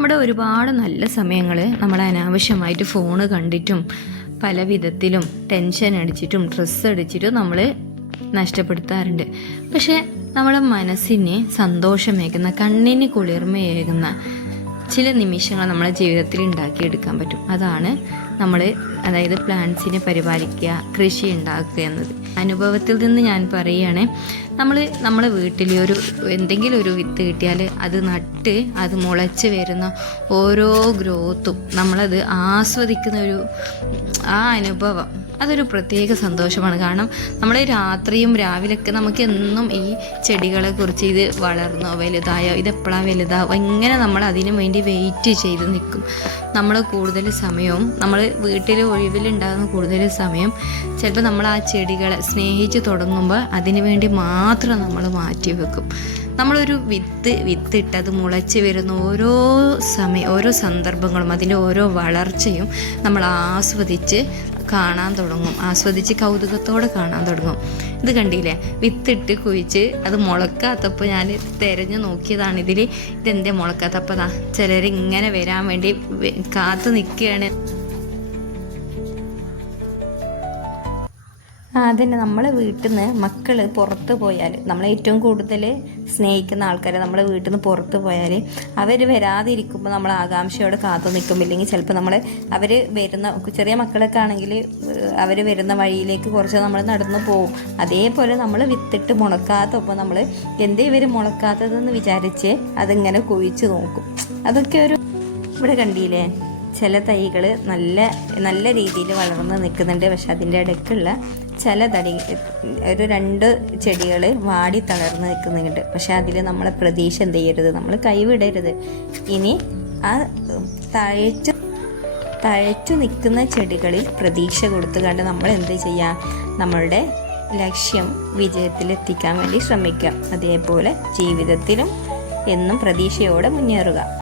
നമ്മുടെ ഒരുപാട് നല്ല സമയങ്ങൾ നമ്മൾ അനാവശ്യമായിട്ട് ഫോണ് കണ്ടിട്ടും പല വിധത്തിലും ടെൻഷൻ അടിച്ചിട്ടും സ്ട്രെസ് അടിച്ചിട്ടും നമ്മൾ നഷ്ടപ്പെടുത്താറുണ്ട്. പക്ഷേ നമ്മളെ മനസ്സിന് സന്തോഷമേകുന്ന, കണ്ണിന് കുളിർമയേകുന്ന ചില നിമിഷങ്ങൾ നമ്മളെ ജീവിതത്തിൽ ഉണ്ടാക്കിയെടുക്കാൻ പറ്റും. അതാണ് നമ്മൾ, അതായത് പ്ലാന്റ്സിനെ പരിപാലിക്കുക, കൃഷി ഉണ്ടാക്കുക എന്നത്. അനുഭവത്തിൽ നിന്ന് ഞാൻ പറയുകയാണ്, നമ്മളെ വീട്ടിൽ എന്തെങ്കിലും ഒരു വിത്ത് കിട്ടിയാൽ അത് നട്ട് അത് മുളച്ച് വരുന്ന ഓരോ ഗ്രോത്തും നമ്മളത് ആസ്വദിക്കുന്ന ആ അനുഭവം അതൊരു പ്രത്യേക സന്തോഷമാണ്. കാരണം നമ്മൾ രാത്രിയും രാവിലെയൊക്കെ നമുക്ക് എന്നും ഈ ചെടികളെ കുറിച്ച് ഇത് വളർന്നോ വലുതായോ ഇതെപ്പോഴാണ് വലുതാവും ഇങ്ങനെ നമ്മൾ അതിനു വേണ്ടി വെയിറ്റ് ചെയ്ത് നിൽക്കും. നമ്മൾ കൂടുതൽ സമയവും നമ്മൾ വീട്ടിൽ ഒഴിവിലുണ്ടാകുന്ന കൂടുതൽ സമയം ചിലപ്പോൾ നമ്മൾ ആ ചെടികളെ സ്നേഹിച്ച് തുടങ്ങുമ്പോൾ അതിനു വേണ്ടി മാത്രം നമ്മൾ മാറ്റി വെക്കും. നമ്മളൊരു വിത്തിട്ട് അത് മുളച്ച് വരുന്ന ഓരോ സന്ദർഭങ്ങളും അതിൻ്റെ ഓരോ വളർച്ചയും നമ്മൾ ആസ്വദിച്ച് കാണാൻ തുടങ്ങും, ആസ്വദിച്ച് കൗതുകത്തോടെ കാണാൻ തുടങ്ങും. ഇത് കണ്ടില്ലേ, വിത്തിട്ട് കുഴിച്ച് അത് മുളക്കാത്തപ്പോൾ ഞാൻ തിരഞ്ഞു നോക്കിയതാണ് ഇതെന്തേ മുളക്കാത്തപ്പോൾ ചിലരിങ്ങനെ വരാൻ വേണ്ടി കാത്തു നിൽക്കുകയാണ്. അതന്നെ, നമ്മളെ വീട്ടിൽ നിന്ന് മക്കൾ പുറത്ത് പോയാൽ, നമ്മളെ ഏറ്റവും കൂടുതൽ സ്നേഹിക്കുന്ന ആൾക്കാരെ നമ്മളെ വീട്ടിൽ നിന്ന് പുറത്ത് പോയാൽ അവർ വരാതിരിക്കുമ്പോൾ നമ്മൾ ആകാംക്ഷയോടെ കാത്തു നിൽക്കും. ഇല്ലെങ്കിൽ ചിലപ്പോൾ അവർ വരുന്ന ചെറിയ മക്കളൊക്കെ ആണെങ്കിൽ അവർ വരുന്ന വഴിയിലേക്ക് കുറച്ച് നമ്മൾ നടന്നു പോകും. അതേപോലെ നമ്മൾ വിത്തിട്ട് മുളക്കാത്തപ്പോൾ നമ്മൾ എന്തേ ഇവർ മുളക്കാത്തതെന്ന് വിചാരിച്ച് അതിങ്ങനെ കുഴിച്ച് നോക്കും. അതൊക്കെ ഇവിടെ കണ്ടില്ലേ, ചില തൈകൾ നല്ല രീതിയിൽ വളർന്ന് നിൽക്കുന്നുണ്ട്. പക്ഷെ അതിൻ്റെ ഇടയ്ക്കുള്ള ചില ഒരു 2 ചെടികൾ വാടി തളർന്ന് നിൽക്കുന്നുണ്ട്. പക്ഷെ അതിൽ നമ്മളെ പ്രതീക്ഷ എന്ത് ചെയ്യരുത്, നമ്മൾ കൈവിടരുത്. ഇനി ആ തഴച്ചു നിൽക്കുന്ന ചെടികളിൽ പ്രതീക്ഷ കൊടുത്തുകൊണ്ട് നമ്മൾ എന്ത് ചെയ്യുക, നമ്മളുടെ ലക്ഷ്യം വിജയത്തിലെത്തിക്കാൻ വേണ്ടി ശ്രമിക്കുക. അതേപോലെ ജീവിതത്തിലും എന്നും പ്രതീക്ഷയോടെ മുന്നേറുക.